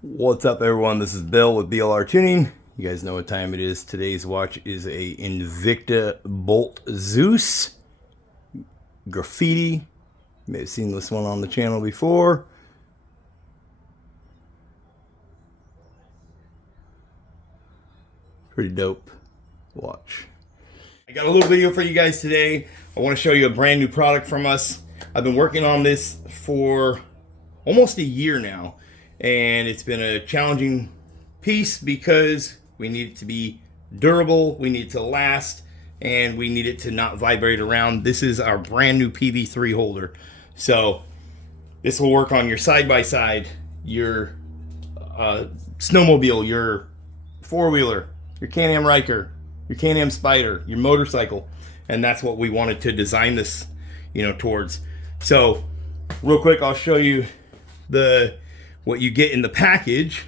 What's up, everyone? This is Bill with BLR Tuning. You guys know what time it is. Today's watch is a Invicta Bolt Zeus graffiti. You may have seen this one on the channel before. Pretty dope watch. I got a little video for you guys today. I want to show you a brand new product from us. I've been working on this for almost a year now, and it's been a challenging piece because we need it to be durable, we need it to last, and we need it to not vibrate around. This is our brand new PV3 holder. So this will work on your side-by-side, your snowmobile, your four-wheeler, your Can-Am Ryker, your Can-Am SPYDER, your motorcycle, and that's what we wanted to design this, towards. So real quick, I'll show you what you get in the package.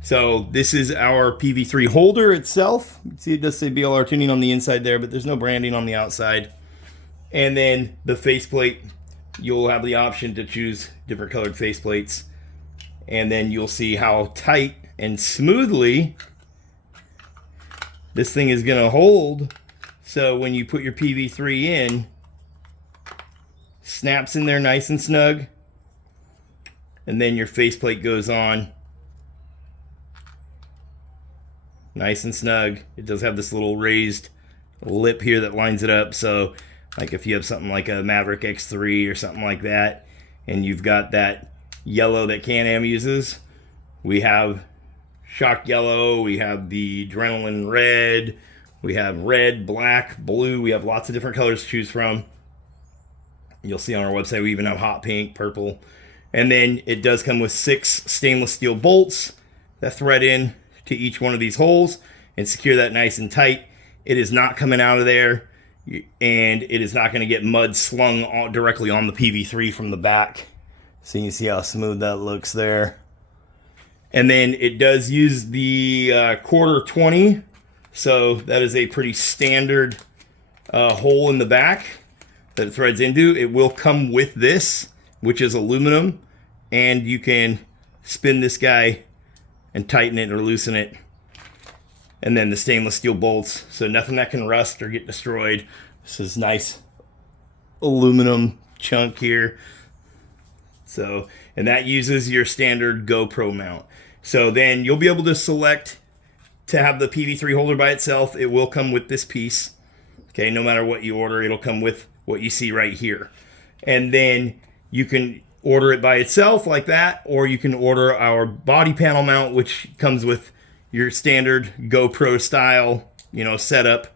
So this is our PV3 holder itself. You can see it does say BLR tuning on the inside there, but there's no branding on the outside. And then the faceplate, you'll have the option to choose different colored faceplates. And then you'll see how tight and smoothly this thing is gonna hold. So when you put your PV3 in, snaps in there nice and snug. And then your faceplate goes on nice and snug. It does have this little raised lip here that lines it up. So like if you have something like a Maverick X3 or something like that, and you've got that yellow that Can-Am uses, we have shock yellow, we have the adrenaline red, we have red, black, blue. We have lots of different colors to choose from. You'll see on our website we even have hot pink, purple. And then it does come with 6 stainless steel bolts that thread in to each one of these holes and secure that nice and tight. It is not coming out of there, and it is not going to get mud slung directly on the PV3 from the back. So you can see how smooth that looks there. And then it does use the quarter 20. So that is a pretty standard hole in the back that it threads into. It will come with this, which is aluminum, and you can spin this guy and tighten it or loosen it. And then the stainless steel bolts, so nothing that can rust or get destroyed. This is nice aluminum chunk here. So, and that uses your standard GoPro mount. So then you'll be able to select to have the PV3 holder by itself. It will come with this piece. Okay, no matter what you order, it'll come with what you see right here. And then you can order it by itself like that, or you can order our body panel mount, which comes with your standard GoPro style, setup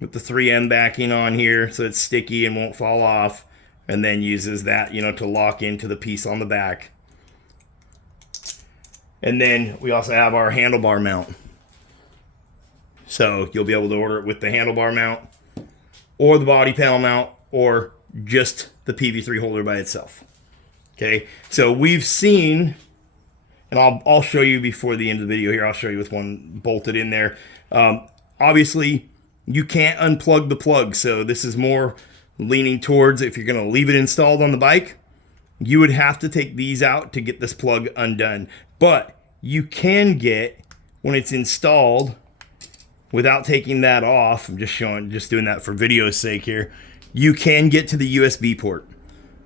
with the 3M backing on here so it's sticky and won't fall off, and then uses that, to lock into the piece on the back. And then we also have our handlebar mount. So you'll be able to order it with the handlebar mount or the body panel mount or just the PV3 holder by itself. Okay, so we've seen, and I'll show you before the end of the video here, I'll show you with one bolted in there. Obviously, you can't unplug the plug, so this is more leaning towards if you're going to leave it installed on the bike, you would have to take these out to get this plug undone. But you can get, when it's installed, without taking that off, I'm just doing that for video's sake here, you can get to the USB port.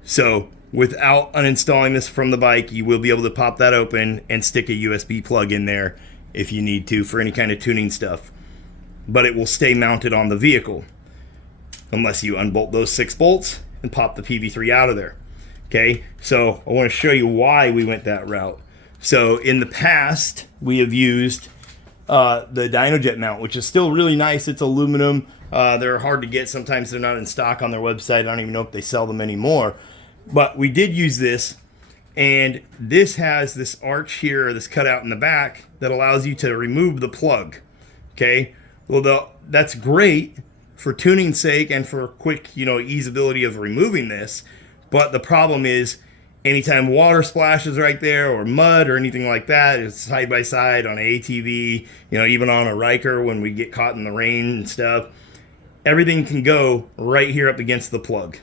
So without uninstalling this from the bike, you will be able to pop that open and stick a USB plug in there if you need to for any kind of tuning stuff. But it will stay mounted on the vehicle unless you unbolt those 6 bolts and pop the PV3 out of there. Okay, so I want to show you why we went that route. So in the past, we have used the DYNOJET mount, which is still really nice. It's aluminum. They're hard to get. Sometimes they're not in stock on their website. I don't even know if they sell them anymore. But we did use this, and this has this arch here, or this cutout in the back, that allows you to remove the plug. Okay, well, that's great for tuning's sake and for quick, easeability of removing this. But the problem is, anytime water splashes right there, or mud or anything like that, it's side by side on an ATV, even on a Ryker when we get caught in the rain and stuff, everything can go right here up against the plug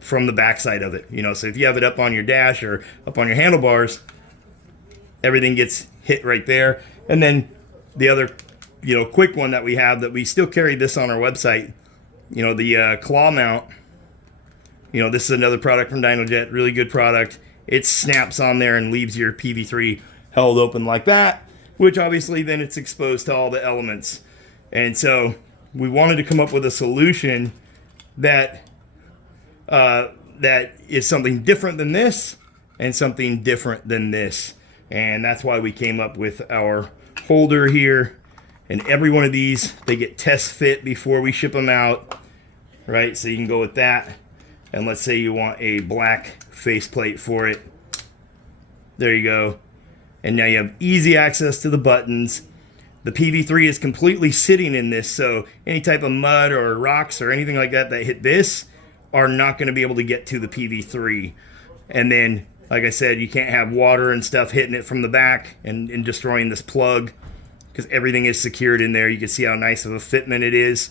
from the backside of it. So if you have it up on your dash or up on your handlebars, everything gets hit right there. And then the other, you know, quick one that we have that we still carry this on our website, you know, the claw mount. You know, this is another product from DYNOJET, really good product. It snaps on there and leaves your PV3 held open like that, which obviously then it's exposed to all the elements. And so we wanted to come up with a solution that that is something different than this and something different than this. And that's why we came up with our holder here. And every one of these, they get test fit before we ship them out, right? So you can go with that. And let's say you want a black faceplate for it. There you go. And now you have easy access to the buttons. The PV3 is completely sitting in this, so any type of mud or rocks or anything like that that hit this are not going to be able to get to the PV3. And then, like I said, you can't have water and stuff hitting it from the back and destroying this plug, because everything is secured in there. You can see how nice of a fitment it is.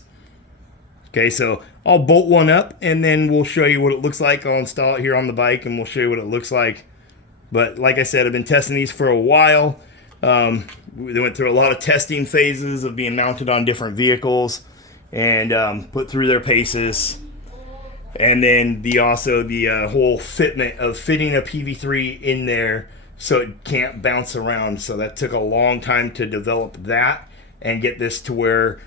Okay, so I'll bolt one up and then we'll show you what it looks like. I'll install it here on the bike and we'll show you what it looks like. But like I said, I've been testing these for a while. They went through a lot of testing phases of being mounted on different vehicles and put through their paces. And then the whole fitment of fitting a PV3 in there so it can't bounce around. So that took a long time to develop that and get this to where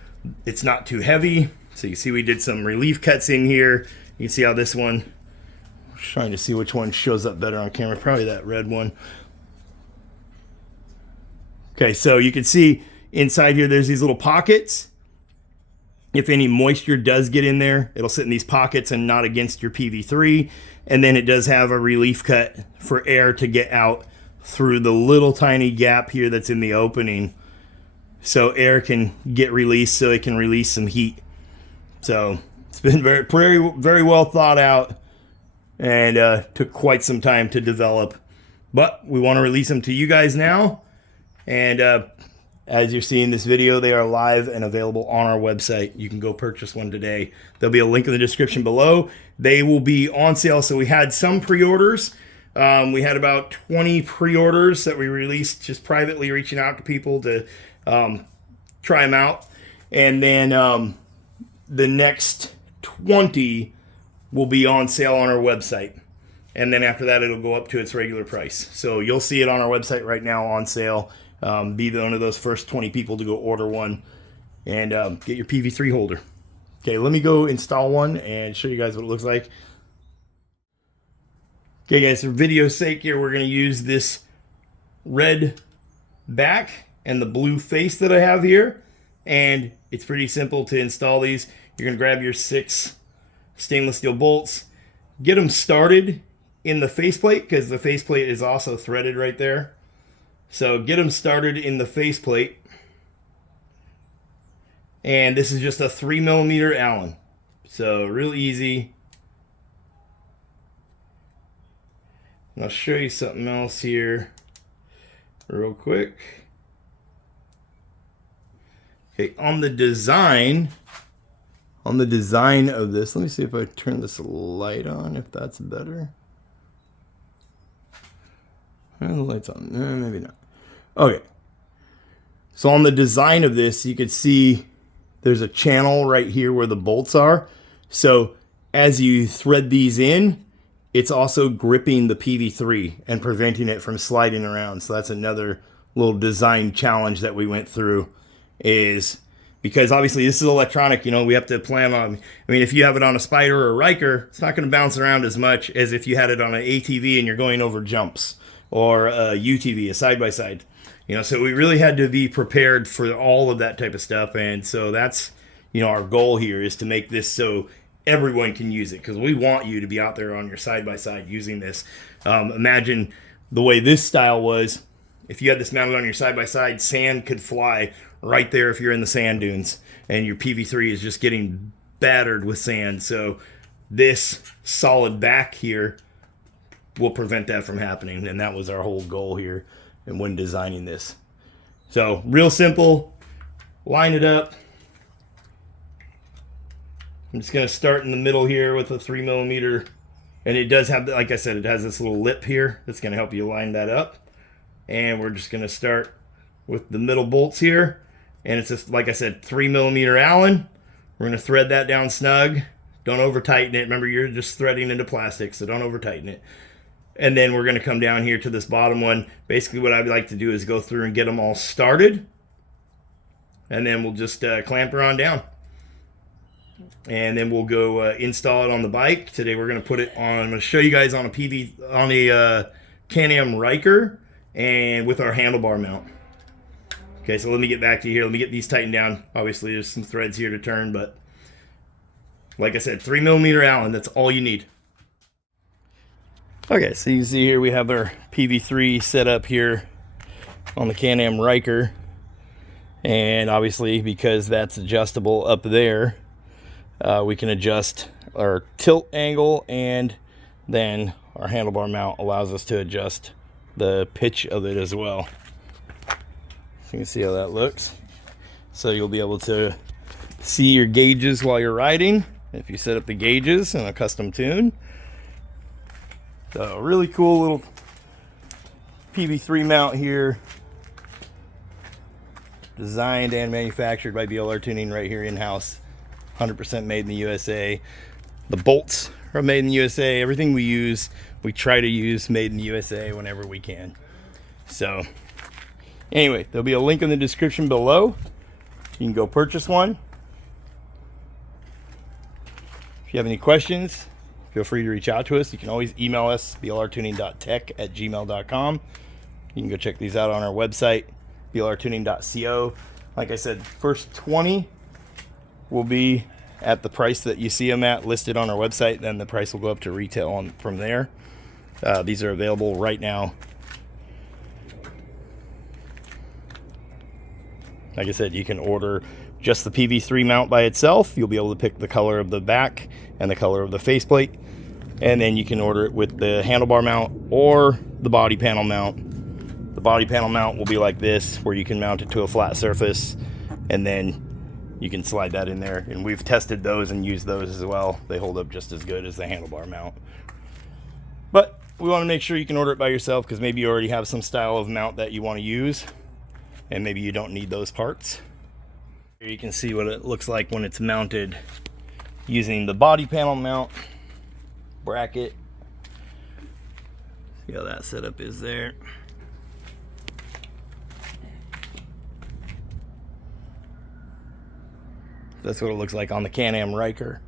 it's not too heavy. So you see we did some relief cuts in here. You can see how this one, I'm trying to see which one shows up better on camera, probably that red one. Okay, so you can see inside here there's these little pockets. If any moisture does get in there, it'll sit in these pockets and not against your PV3. And then it does have a relief cut for air to get out through the little tiny gap here that's in the opening. So air can get released, so it can release some heat. So it's been very well thought out and took quite some time to develop. But we want to release them to you guys now. And as you're seeing this video, they are live and available on our website. You can go purchase one today. There'll be a link in the description below. They will be on sale. So we had some pre-orders. We had about 20 pre-orders that we released, just privately reaching out to people to try them out. And then the next 20 will be on sale on our website. And then after that, it'll go up to its regular price. So you'll see it on our website right now on sale. Be one of those first 20 people to go order one and get your PV3 holder. Okay, let me go install one and show you guys what it looks like. Okay guys, for video's sake here, we're going to use this red back and the blue face that I have here. And it's pretty simple to install these. You're going to grab your 6 stainless steel bolts, get them started in the faceplate, because the faceplate is also threaded right there. So get them started in the faceplate. And this is just a 3mm Allen. So real easy. And I'll show you something else here real quick. Okay, on the design of this, let me see if I turn this light on, if that's better. The light's on. Maybe not. Okay. So on the design of this, you can see there's a channel right here where the bolts are. So as you thread these in, it's also gripping the PV3 and preventing it from sliding around. So that's another little design challenge that we went through, is because obviously this is electronic, you know, we have to plan on, I mean, if you have it on a SPYDER or a Ryker, it's not going to bounce around as much as if you had it on an ATV and you're going over jumps, or a UTV, a side-by-side. You know, so we really had to be prepared for all of that type of stuff. And so that's, you know, our goal here is to make this so everyone can use it, because we want you to be out there on your side-by-side using this. Imagine the way this style was. If you had this mounted on your side-by-side, sand could fly right there if you're in the sand dunes, and your PV3 is just getting battered with sand. So this solid back here will prevent that from happening, and that was our whole goal here and when designing this. So real simple. Line it up. I'm just going to start in the middle here with a 3mm, and it does have, like I said, it has this little lip here that's going to help you line that up. and we're just going to start with the middle bolts here. And it's just, like I said, 3mm Allen. We're going to thread that down snug. Don't over tighten it. Remember, you're just threading into plastic, so don't over tighten it. And then we're going to come down here to this bottom one. Basically what I'd like to do is go through and get them all started, and then we'll just clamp her on down. And then we'll go install it on the bike. Today we're going to put it on, I'm going to show you guys on a Can-Am Ryker and with our handlebar mount. Okay, so let me get back to you here. Let me get these tightened down. Obviously, there's some threads here to turn, but like I said, 3mm Allen, that's all you need. Okay, so you can see here we have our PV3 set up here on the Can-Am Ryker. And obviously, because that's adjustable up there, we can adjust our tilt angle, and then our handlebar mount allows us to adjust the pitch of it as well. You can see how that looks. So you'll be able to see your gauges while you're riding if you set up the gauges in a custom tune. So really cool little PV3 mount here, designed and manufactured by BLR Tuning right here in-house, 100% made in the USA. The bolts are made in the USA. Everything we use, we try to use made in the USA whenever we can. So anyway, there'll be a link in the description below. You can go purchase one. If you have any questions, feel free to reach out to us. You can always email us, BLRTUNING.TECH@gmail.com. You can go check these out on our website, BLRTUNING.CO. Like I said, first 20 will be at the price that you see them at listed on our website. Then the price will go up to retail from there. These are available right now. Like I said, you can order just the PV3 mount by itself. You'll be able to pick the color of the back and the color of the faceplate. And then you can order it with the handlebar mount or the body panel mount. The body panel mount will be like this, where you can mount it to a flat surface, and then you can slide that in there. And we've tested those and used those as well. They hold up just as good as the handlebar mount. But we want to make sure you can order it by yourself, because maybe you already have some style of mount that you want to use, and maybe you don't need those parts. Here you can see what it looks like when it's mounted using the body panel mount bracket. See how that setup is there. That's what it looks like on the Can-Am Ryker,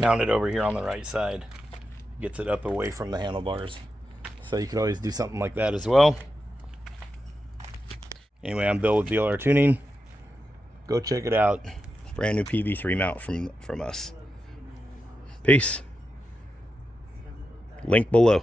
mounted over here on the right side. Gets it up away from the handlebars. So you could always do something like that as well. Anyway, I'm Bill with BLR Tuning. Go check it out. Brand new PV3 mount from us. Peace. Link below.